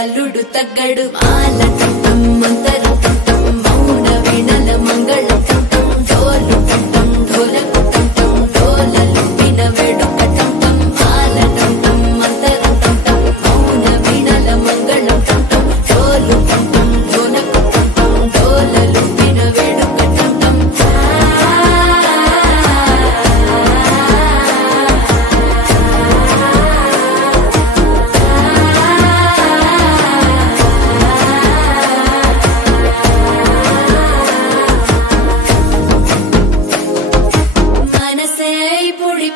అల్లుడు తగ్గడు మాల టం మంతర టం మౌన వీణల మంగళ టం డోలు టం ఢోలకు టం డోలలు విన వేడుక టం మాల టం మంతర టం మౌన వీణల మంగళ టం డోలు టం ఢోలకు టం డోలలు విన వేడుక టం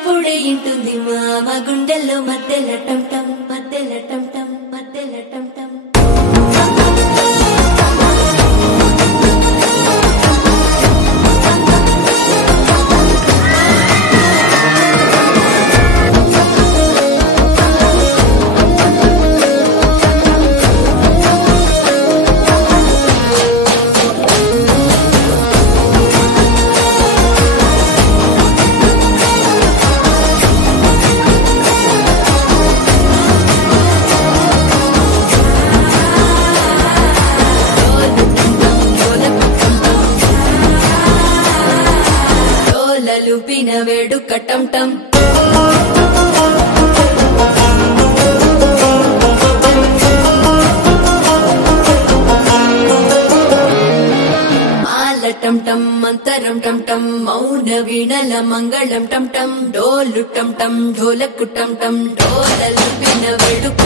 పొడి ఇంటుంది మామ గుండెల్లో మధ్యల టం టం మధ్యల టం టం మధ్యల టం టం లుపిన వేడుక టం టం మాల టం టం మంతరం టం టం మౌన వీణల మంగళం టం టం డోలు టం టం ఢోలకు టం టం డోల లుపిన వేడుక